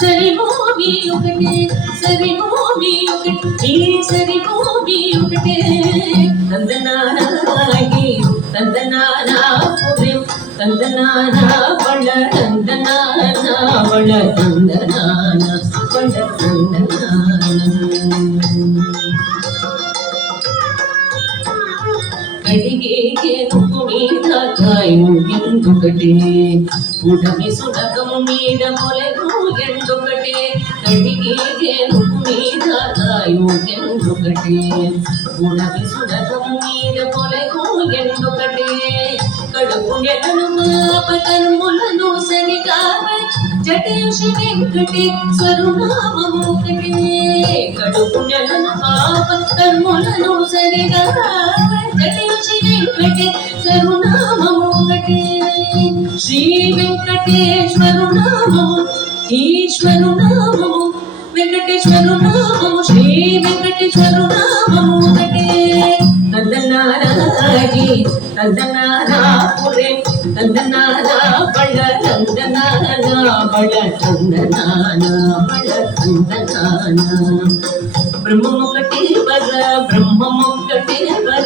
சரி மோமி உகட்டே சரி மோமி உகட்டே நீ சரி மோமி உகட்டே தந்த நானாகி தந்த நானா புரியும் தந்த நானா பழ தந்த நானா பழ தந்த நானா பழ தந்த நானா கருகே கே மோமி தாத்தாய் மோமி உகட்டே உடமே சுடகம் మీద మొలగు ఎందుకటే కడిగేదే నువ్వు మీద దాయు ఎందుకటే గుణవి సుడకం మీద మొలగు ఎందుకటే కడుపు నెలను పాప కర్ములను సరికామే జటయుషి వెంకటి స్వరునామము ఒకటే కడుపు నెలను పాప కర్ములను సరికామే జటయుషి వెంకటి స్వరునామము శ్రీ వెంకటేశ్వరు నామము ఈశ్వరు నామము వెంకటేశ్వరు నామము శ్రీ వెంకటేశ్వరు నామము అందనారాగి అందనారాపురే బ్రహ్మ ఒకటి బ్రహ్మ ఒక్కటి బ్ర